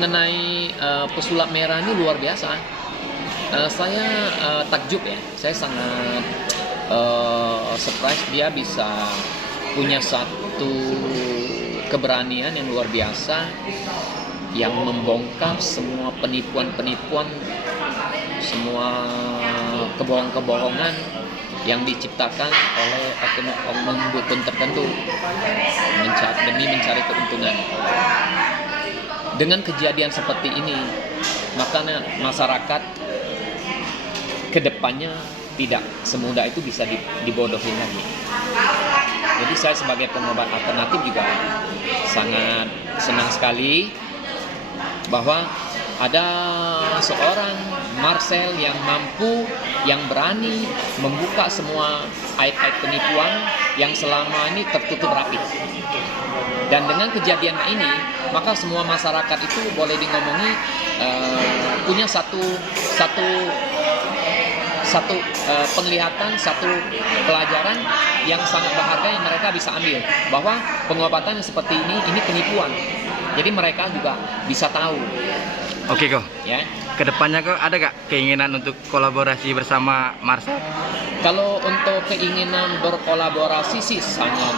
mengenai pesulap merah ini luar biasa. Saya takjub ya, saya sangat surprise dia bisa punya satu keberanian yang luar biasa yang membongkar semua penipuan-penipuan, semua kebohongan-kebohongan yang diciptakan oleh oknum dukun tertentu demi mencari keuntungan. Dengan kejadian seperti ini, makanya masyarakat kedepannya tidak semudah itu bisa dibodohin lagi. Jadi saya sebagai pengobat alternatif juga sangat senang sekali bahwa ada seorang Marcel yang mampu, yang berani membuka semua aib-aib penipuan yang selama ini tertutup rapi. Dan dengan kejadian ini, maka semua masyarakat itu boleh ngomongi punya satu penglihatan, satu pelajaran yang sangat berharga yang mereka bisa ambil, bahwa pengobatan yang seperti ini penipuan. Jadi mereka juga bisa tahu. Oke kok. Ya. Kedepannya kok ada gak keinginan untuk kolaborasi bersama Marcel? Kalau untuk keinginan berkolaborasi sih sangat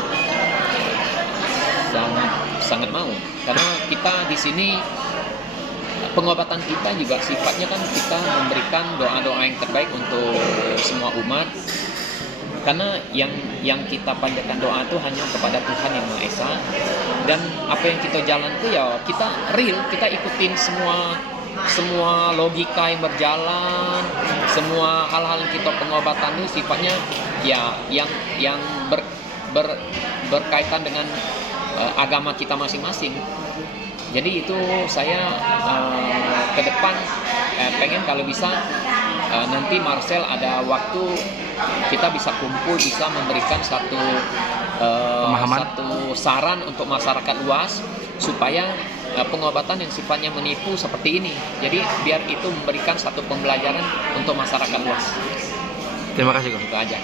mau, karena kita di sini pengobatan kita juga sifatnya kan kita memberikan doa-doa yang terbaik untuk semua umat, karena yang kita panjatkan doa itu hanya kepada Tuhan yang Maha Esa, dan apa yang kita jalan itu ya kita real, kita ikutin semua logika yang berjalan, semua hal-hal yang kita pengobatan itu sifatnya ya yang berkaitan dengan agama kita masing-masing. Jadi itu saya ke depan pengen kalau bisa nanti Marcel ada waktu kita bisa kumpul, bisa memberikan satu saran untuk masyarakat luas supaya pengobatan yang sifatnya menipu seperti ini. Jadi biar itu memberikan satu pembelajaran untuk masyarakat luas. Terima kasih kok. Itu aja.